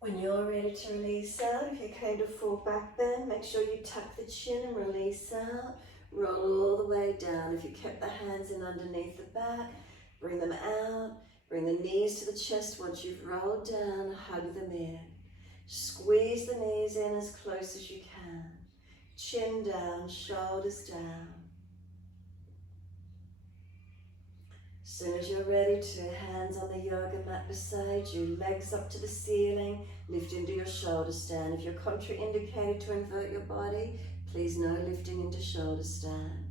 When you're ready to release out, if you came to full back bend, make sure you tuck the chin and release out. Roll all the way down. If you kept the hands in underneath the back, bring them out. Bring the knees to the chest once you've rolled down. Hug them in. Squeeze the knees in as close as you can. Chin down, shoulders down. As soon as you're ready to, hands on the yoga mat beside you, legs up to the ceiling, lift into your shoulder stand. If you're contraindicated to invert your body, please no lifting into shoulder stand.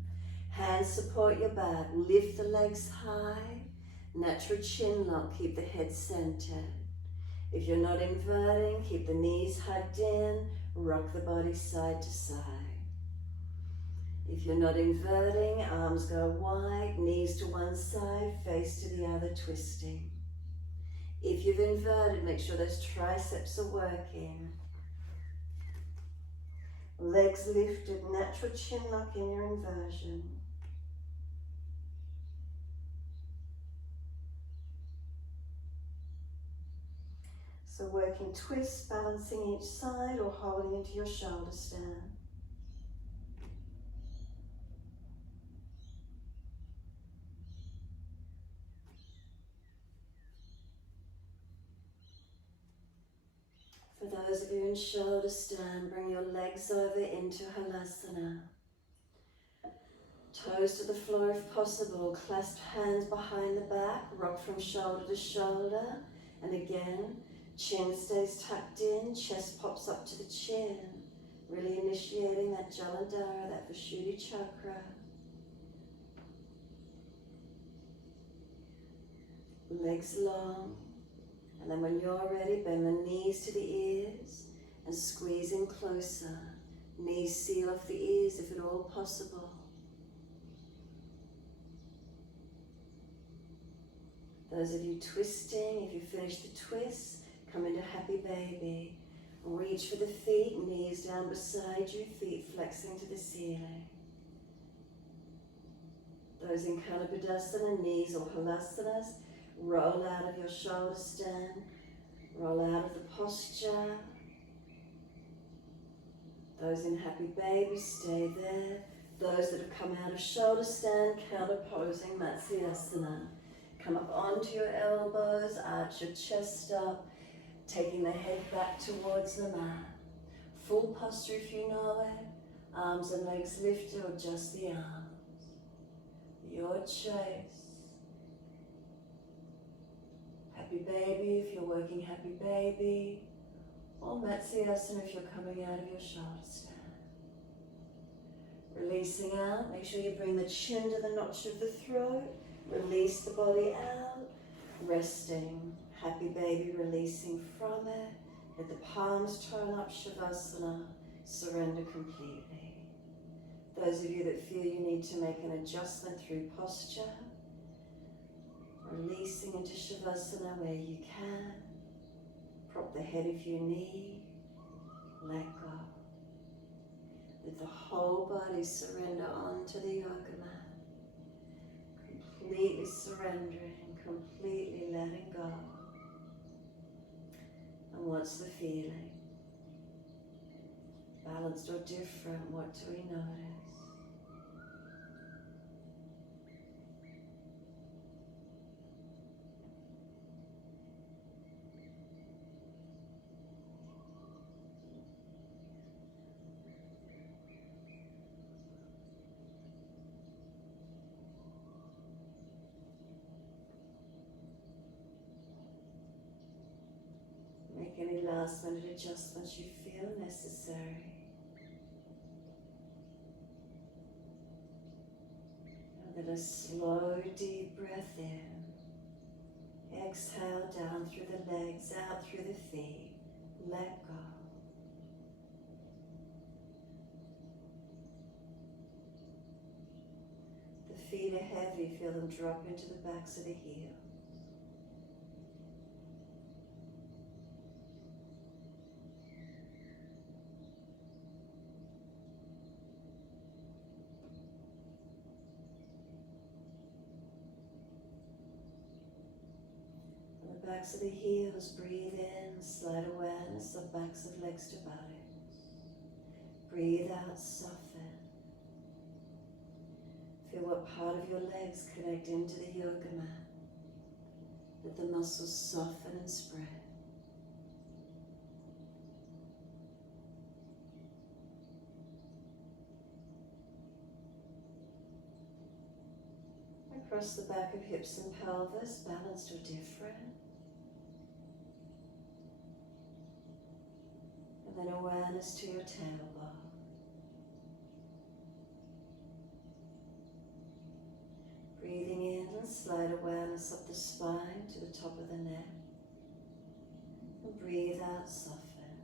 Hands support your back, lift the legs high, natural chin lock, keep the head centered. If you're not inverting, keep the knees hugged in, rock the body side to side. If you're not inverting, arms go wide, knees to one side, face to the other, twisting. If you've inverted, make sure those triceps are working. Legs lifted, natural chin lock in your inversion. So working twists, balancing each side or holding into your shoulder stand. For those of you in shoulder stand, bring your legs over into Halasana. Toes to the floor if possible, clasp hands behind the back, rock from shoulder to shoulder, and again, chin stays tucked in, chest pops up to the chin, really initiating that Jalandhara, that Vishuddhi Chakra. Legs long. And then when you're ready, bend the knees to the ears and squeeze in closer. Knees seal off the ears if at all possible. Those of you twisting, if you finish the twist, come into happy baby. Reach for the feet, knees down beside you, feet flexing to the ceiling. Those in Kanapidasana, knees or halasanas, roll out of your shoulder stand, roll out of the posture. Those in happy baby, stay there. Those that have come out of shoulder stand, counter posing, Matsyasana. Come up onto your elbows, arch your chest up, taking the head back towards the mat. Full posture if you know it. Arms and legs lifted or just the arms. Your choice. Happy baby if you're working happy baby, or Matsyasana if you're coming out of your shoulder stand. Releasing out, make sure you bring the chin to the notch of the throat, release the body out, resting, happy baby releasing from it, let the palms turn up, Shavasana, surrender completely. Those of you that feel you need to make an adjustment through posture, releasing into Shavasana where you can. Prop the head if you need. Let go. Let the whole body surrender onto the yoga mat. Completely surrendering, completely letting go. And what's the feeling? Balanced or different, what do we notice? Make any last minute adjustments you feel necessary. And then a slow, deep breath in. Exhale down through the legs, out through the feet. Let go. The feet are heavy, feel them drop into the backs of the heels. Backs of the heels, breathe in, slight awareness of backs of legs to bodies. Breathe out, soften. Feel what part of your legs connect into the yoga mat. Let the muscles soften and spread. Across the back of hips and pelvis, balanced or different. And then awareness to your tailbone. Breathing in and slight awareness up the spine to the top of the neck. And breathe out, soften.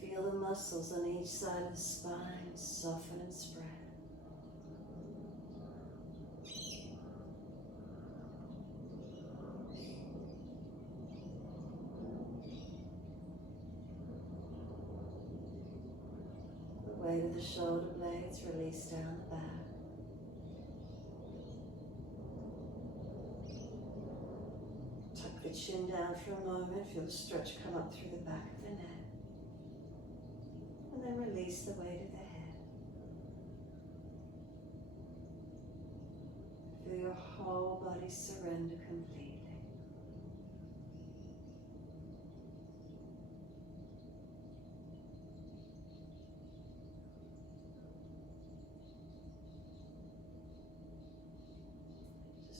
Feel the muscles on each side of the spine soften and spread. Weight of the shoulder blades release down the back. Tuck the chin down for a moment, feel the stretch come up through the back of the neck. And then release the weight of the head. Feel your whole body surrender completely.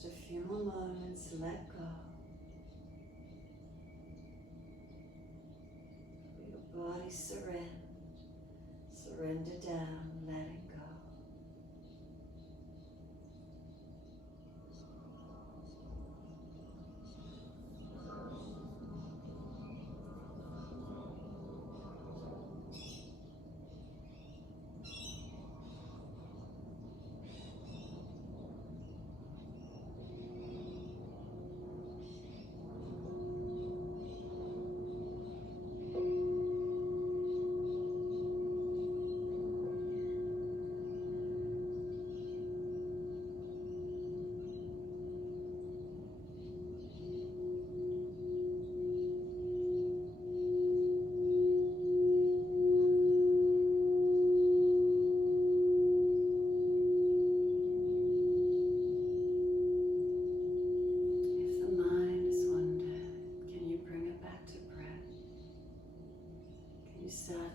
A few more moments, let go. Your body surrender down, letting go.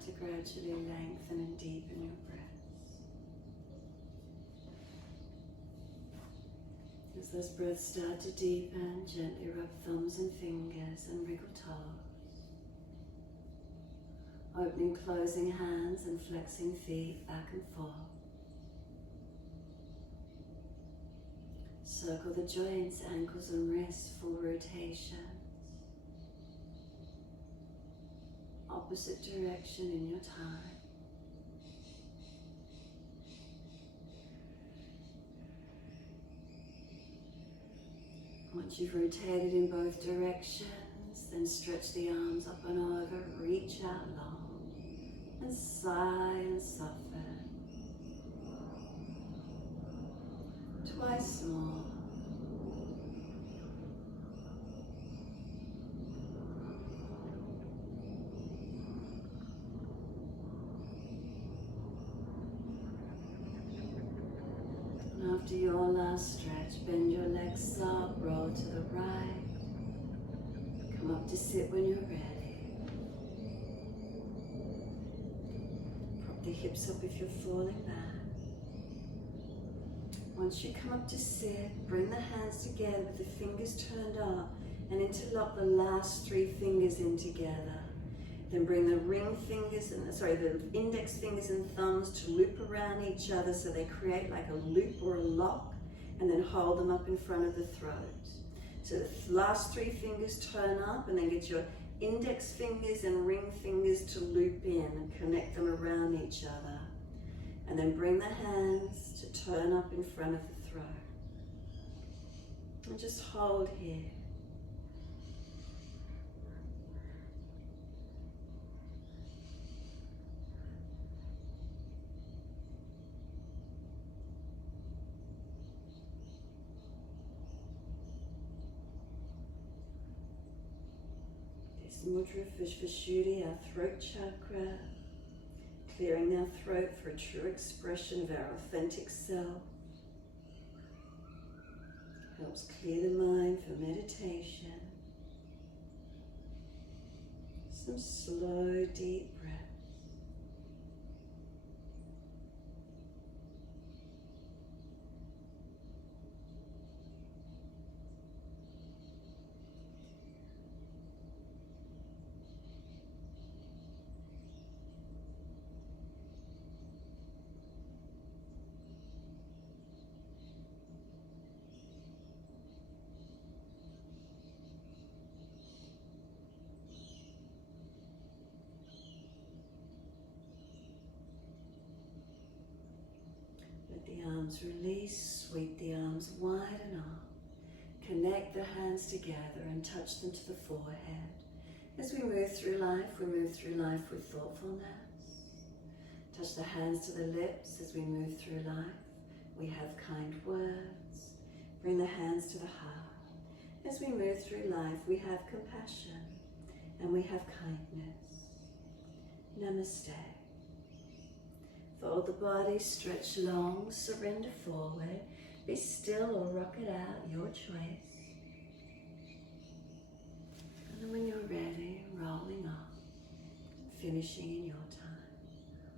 To gradually lengthen and deepen your breaths. As those breaths start to deepen, gently rub thumbs and fingers and wriggle toes. Opening, closing hands and flexing feet back and forth. Circle the joints, ankles and wrists for rotation. Opposite direction in your time. Once you've rotated in both directions, then stretch the arms up and over, reach out long, and sigh and soften. Twice more. After your last stretch, bend your legs up, roll to the right. Come up to sit when you're ready. Prop the hips up if you're falling back. Once you come up to sit, bring the hands together. together with the fingers turned up, and interlock the last 3 fingers in together. Then bring the the index fingers and thumbs to loop around each other so they create like a loop or a lock, and then hold them up in front of the throat. So the last 3 fingers turn up, and then get your index fingers and ring fingers to loop in and connect them around each other. And then bring the hands to turn up in front of the throat. And just hold here. This mudra for Vishuddhi, our throat chakra, clearing our throat for a true expression of our authentic self. Helps clear the mind for meditation. Some slow, deep breaths. The arms release, sweep the arms wide and up. Connect the hands together and touch them to the forehead. As we move through life with thoughtfulness. Touch the hands to the lips as we move through life. We have kind words. Bring the hands to the heart. As we move through life, we have compassion and we have kindness. Namaste. Fold the body, stretch long, surrender forward. Be still or rock it out, your choice. And then when you're ready, rolling up, finishing in your time.